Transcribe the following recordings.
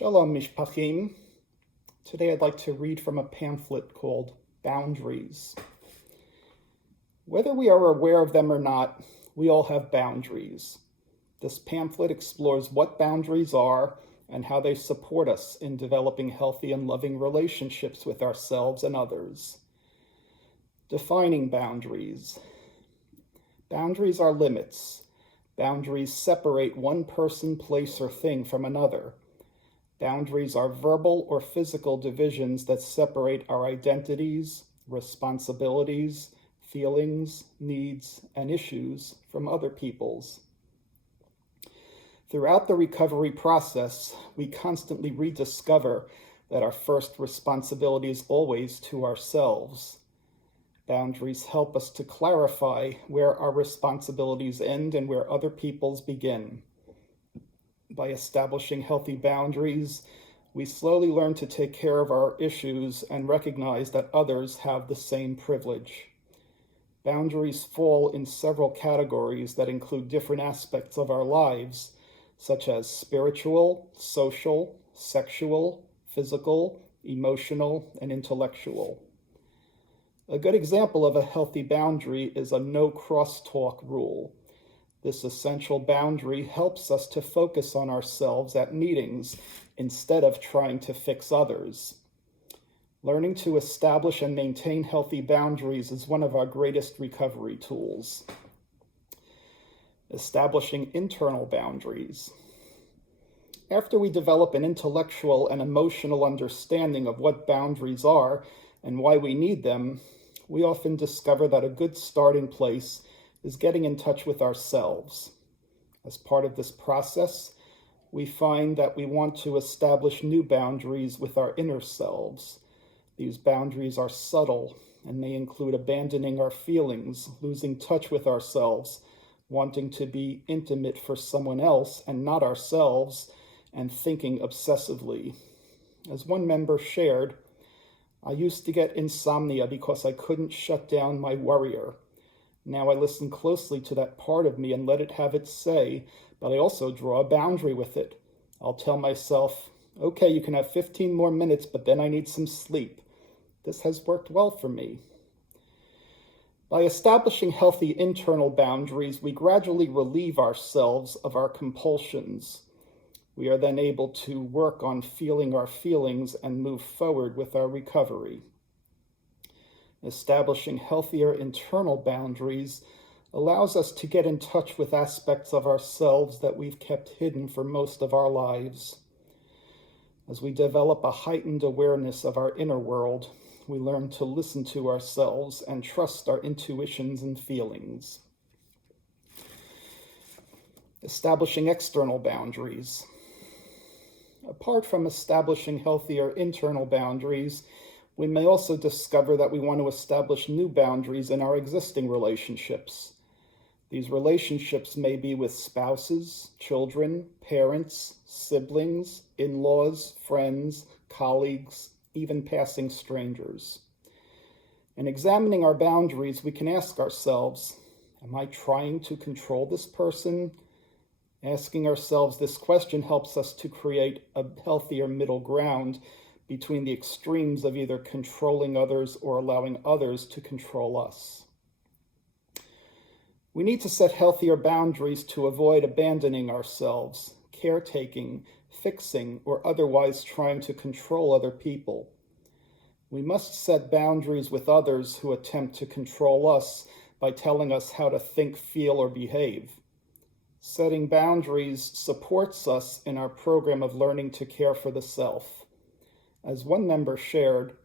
Shalom Mishpachim. Today I'd like to read from a pamphlet called Boundaries. Whether we are aware of them or not, we all have boundaries. This pamphlet explores what boundaries are and how they support us in developing healthy and loving relationships with ourselves and others. Defining boundaries. Boundaries are limits. Boundaries separate one person, place, or thing from another. Boundaries are verbal or physical divisions that separate our identities, responsibilities, feelings, needs, and issues from other people's. Throughout the recovery process, we constantly rediscover that our first responsibility is always to ourselves. Boundaries help us to clarify where our responsibilities end and where other people's begin. By establishing healthy boundaries, we slowly learn to take care of our issues and recognize that others have the same privilege. Boundaries fall in several categories that include different aspects of our lives, such as spiritual, social, sexual, physical, emotional, and intellectual. A good example of a healthy boundary is a no crosstalk rule. This essential boundary helps us to focus on ourselves at meetings instead of trying to fix others. Learning to establish and maintain healthy boundaries is one of our greatest recovery tools. Establishing internal boundaries. After we develop an intellectual and emotional understanding of what boundaries are and why we need them, we often discover that a good starting place is getting in touch with ourselves. As part of this process, we find that we want to establish new boundaries with our inner selves. These boundaries are subtle and may include abandoning our feelings, losing touch with ourselves, wanting to be intimate for someone else and not ourselves, and thinking obsessively. As one member shared, I used to get insomnia because I couldn't shut down my worrier. Now I listen closely to that part of me and let it have its say, but I also draw a boundary with it. I'll tell myself, okay, you can have 15 more minutes, but then I need some sleep. This has worked well for me. By establishing healthy internal boundaries, we gradually relieve ourselves of our compulsions. We are then able to work on feeling our feelings and move forward with our recovery. Establishing healthier internal boundaries allows us to get in touch with aspects of ourselves that we've kept hidden for most of our lives. As we develop a heightened awareness of our inner world, we learn to listen to ourselves and trust our intuitions and feelings. Establishing external boundaries. Apart from establishing healthier internal boundaries, we may also discover that we want to establish new boundaries in our existing relationships. These relationships may be with spouses, children, parents, siblings, in-laws, friends, colleagues, even passing strangers. In examining our boundaries, we can ask ourselves, am I trying to control this person? Asking ourselves this question helps us to create a healthier middle ground between the extremes of either controlling others or allowing others to control us. We need to set healthier boundaries to avoid abandoning ourselves, caretaking, fixing, or otherwise trying to control other people. We must set boundaries with others who attempt to control us by telling us how to think, feel, or behave. Setting boundaries supports us in our program of learning to care for the self. As one member shared,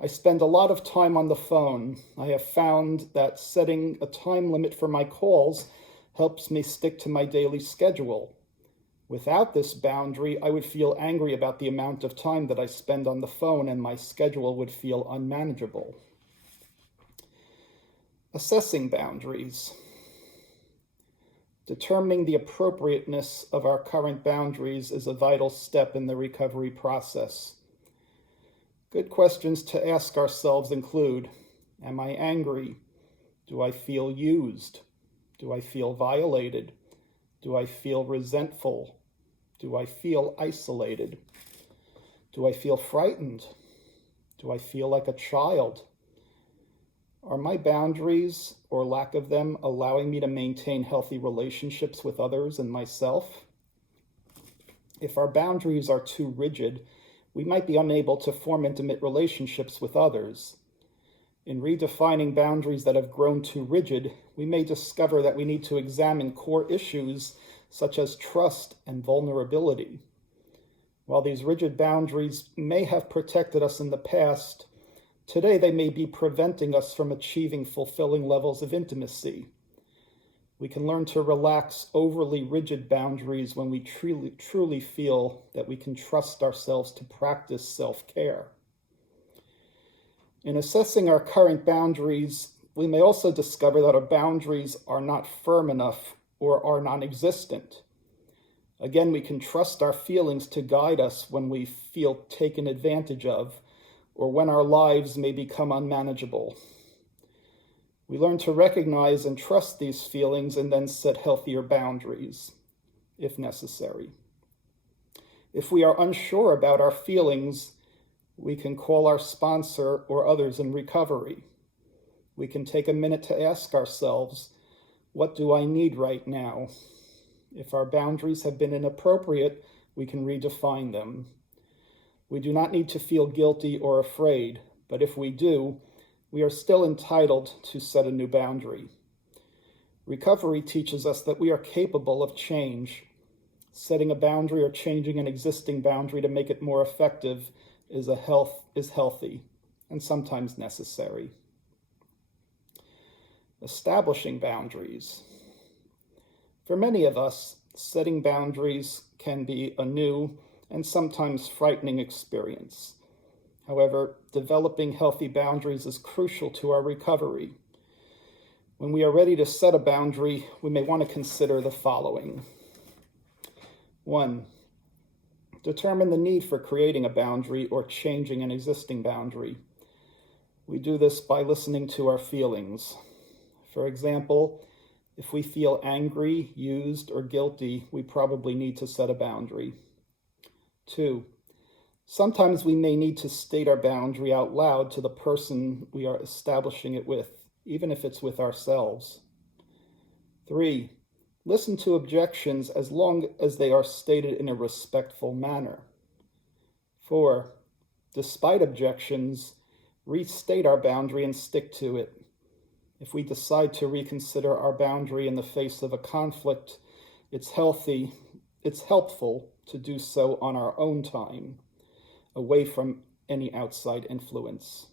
I spend a lot of time on the phone. I have found that setting a time limit for my calls helps me stick to my daily schedule. Without this boundary, I would feel angry about the amount of time that I spend on the phone and my schedule would feel unmanageable. Assessing boundaries. Determining the appropriateness of our current boundaries is a vital step in the recovery process. Good questions to ask ourselves include, am I angry? Do I feel used? Do I feel violated? Do I feel resentful? Do I feel isolated? Do I feel frightened? Do I feel like a child? Are my boundaries, or lack of them, allowing me to maintain healthy relationships with others and myself? If our boundaries are too rigid, we might be unable to form intimate relationships with others. In redefining boundaries that have grown too rigid, we may discover that we need to examine core issues such as trust and vulnerability. While these rigid boundaries may have protected us in the past, today they may be preventing us from achieving fulfilling levels of intimacy. We can learn to relax overly rigid boundaries when we truly feel that we can trust ourselves to practice self-care. In assessing our current boundaries, we may also discover that our boundaries are not firm enough or are non-existent. Again, we can trust our feelings to guide us when we feel taken advantage of, or when our lives may become unmanageable. We learn to recognize and trust these feelings and then set healthier boundaries, if necessary. If we are unsure about our feelings, we can call our sponsor or others in recovery. We can take a minute to ask ourselves, what do I need right now? If our boundaries have been inappropriate, we can redefine them. We do not need to feel guilty or afraid, but if we do, we are still entitled to set a new boundary. Recovery teaches us that we are capable of change. Setting a boundary or changing an existing boundary to make it more effective is healthy and sometimes necessary. Establishing boundaries. For many of us, setting boundaries can be a new and sometimes frightening experience. However, developing healthy boundaries is crucial to our recovery. When we are ready to set a boundary, we may want to consider the following. 1. Determine the need for creating a boundary or changing an existing boundary. We do this by listening to our feelings. For example, if we feel angry, used, or guilty, we probably need to set a boundary. 2. Sometimes we may need to state our boundary out loud to the person we are establishing it with, even if it's with ourselves. 3. Listen to objections as long as they are stated in a respectful manner. 4. Despite objections, restate our boundary and stick to it. If we decide to reconsider our boundary in the face of a conflict, it's helpful to do so on our own time, away from any outside influence.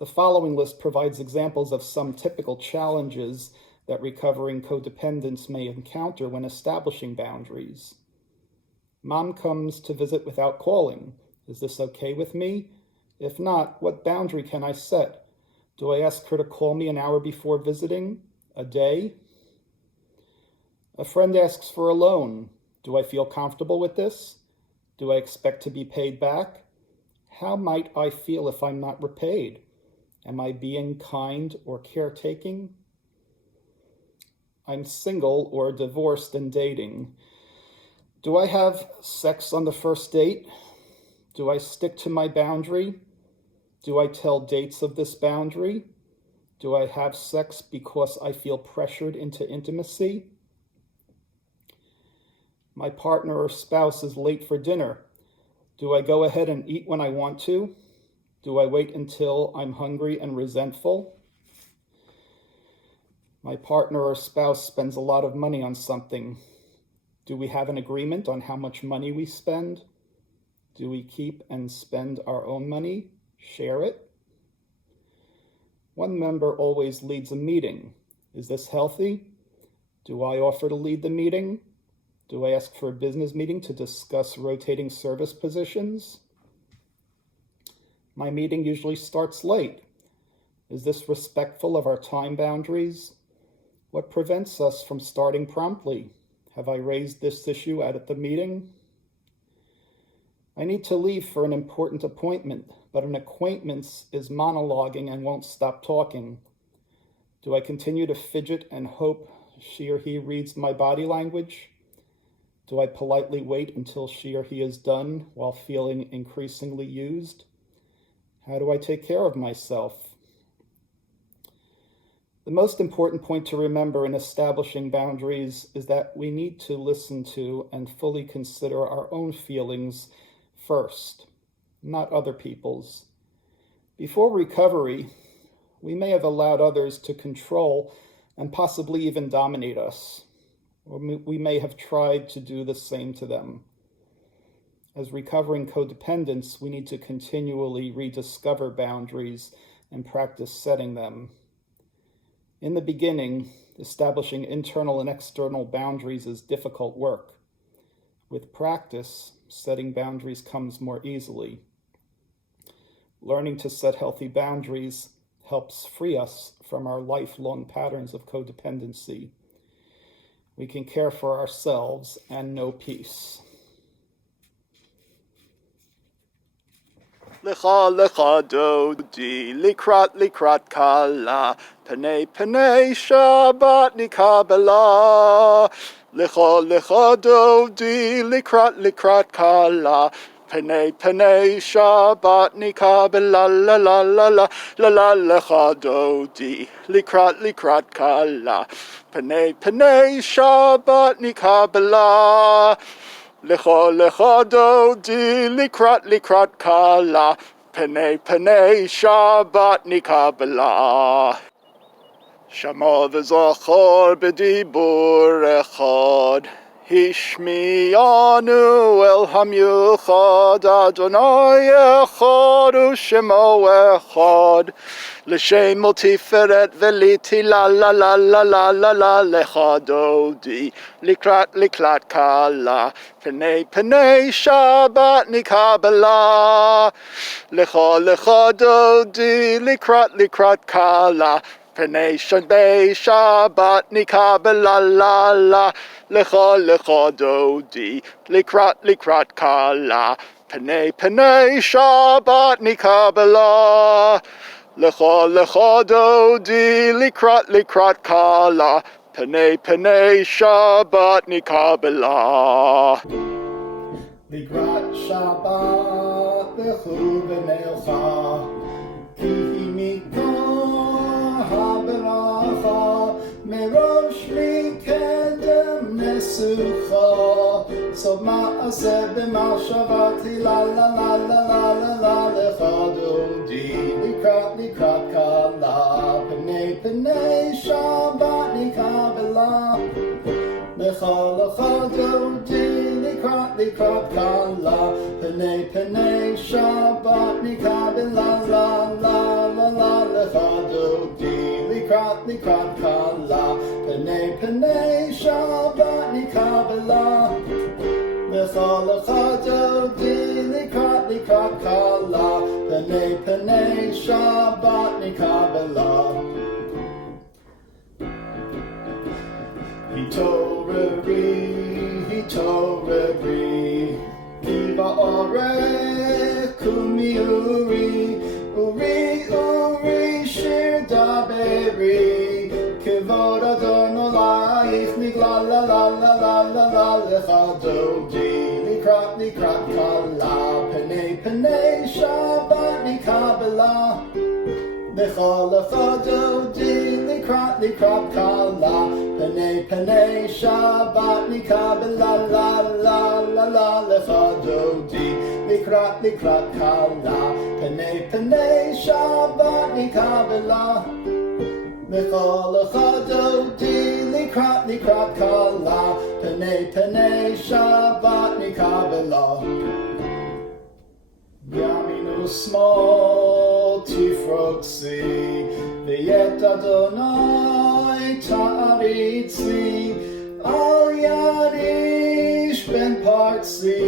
The following list provides examples of some typical challenges that recovering codependents may encounter when establishing boundaries. Mom comes to visit without calling. Is this okay with me? If not, what boundary can I set? Do I ask her to call me an hour before visiting? A day? A friend asks for a loan. Do I feel comfortable with this? Do I expect to be paid back? How might I feel if I'm not repaid? Am I being kind or caretaking? I'm single or divorced and dating. Do I have sex on the first date? Do I stick to my boundary? Do I tell dates of this boundary? Do I have sex because I feel pressured into intimacy? My partner or spouse is late for dinner. Do I go ahead and eat when I want to? Do I wait until I'm hungry and resentful? My partner or spouse spends a lot of money on something. Do we have an agreement on how much money we spend? Do we keep and spend our own money? Share it? One member always leads a meeting. Is this healthy? Do I offer to lead the meeting? Do I ask for a business meeting to discuss rotating service positions? My meeting usually starts late. Is this respectful of our time boundaries? What prevents us from starting promptly? Have I raised this issue at the meeting? I need to leave for an important appointment, but an acquaintance is monologuing and won't stop talking. Do I continue to fidget and hope she or he reads my body language? Do I politely wait until she or he is done while feeling increasingly used? How do I take care of myself? The most important point to remember in establishing boundaries is that we need to listen to and fully consider our own feelings first, not other people's. Before recovery, we may have allowed others to control and possibly even dominate us, or we may have tried to do the same to them. As recovering codependents, we need to continually rediscover boundaries and practice setting them. In the beginning, establishing internal and external boundaries is difficult work. With practice, setting boundaries comes more easily. Learning to set healthy boundaries helps free us from our lifelong patterns of codependency. We can care for ourselves and know peace. Lecha lecha dodi likrat kala Pene Shabbat nikabela Lecha lecha dodi likrat kala Pene Shabbat nikabela la la la la la la lecha dodi likrat kala Pene Shabbat nikabela Lecha dodi likrat kala Pene Shabbat nikabela Shama v'zachor b'dibur echad Hishmiyanu el hamyuchad Adonai echad u'shemo echad L'shem tiferet v'liti la la la la la la la Lecha dodi likrat kala Pene Shabbat nikabela Lecha dodi likrat kala Pene Shabbat nikabela la la Lecha dodi likrat kala Pene Shabbat nikabela Lecha dodi likrat kala Pene Shabbat nikabela Likrat Shabbat lechu v'neilcha Ki hi mikol ha'beracha Merosh mikedem nesucha Sov ma'aseh b'machshavati la la la la la la la Lecha dodi likrat kala Pene Shabbat nikabela Lecha dodi likrat kala Pene Shabbat nikabela la la la la Lecha dodi likrat kala Pene Shabbat nikabela Lecha dodi likrat kala Pene Shabbat nikabela Hitoreri, Kiva ore kumi uri shir daberi Kivod Adon olaich nigla la la la la la la Lecha dodi likrat kala Pene Shabbat nikabela Lecha dodi likrat kala Pene Shabbat nikabela la la la la Lecha dodi likrat kala Pene Shabbat nikabela Lecha dodi likrat kala Pene Shabbat nikabela Yaminu small tifroxi V'yet Adonai ta'aritzi Al yarish ben partzi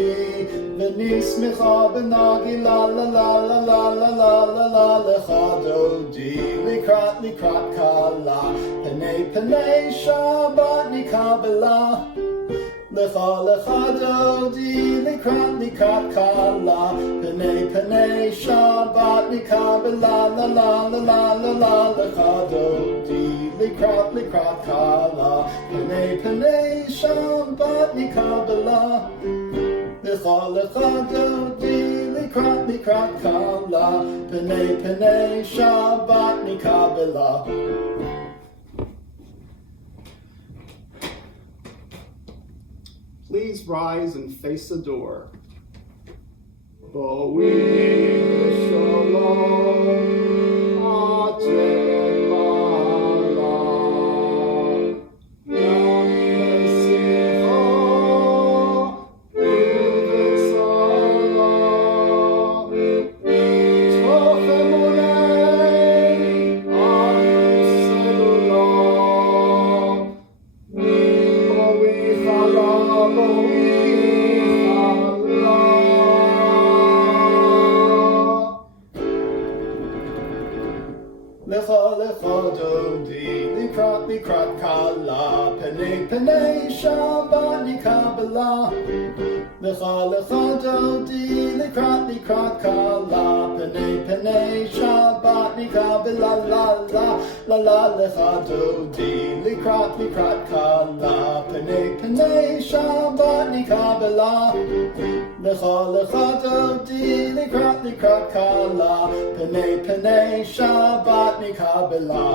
V'nismicha benagi la la la la la la la la la Lecha dodi likrat kala Pene Shabbat nikabela Lecha dodi likrat kala Pene Shabbat nikabela la la la la la la Lecha dodi likrat kala Pene Shabbat nikabela kala. Lecha dodi likrat kala. Penei Shabbat nikabela. Please rise and face the door. Bo'i shalom atem ma'ala. Yam v'simcha u'v'tzala. Tov emunei am selulah. Bo'i chala, bo'i chala. Lecha dodi likrat kala. Penei Shabbat nikabela. Lecha dodi likrat kala. Penei Shabbat nikabela. La lecha dodi likrat kala. Penei Shabbat nikabela. Lecha dodi likrat kala. Penei Shabbat nikabela.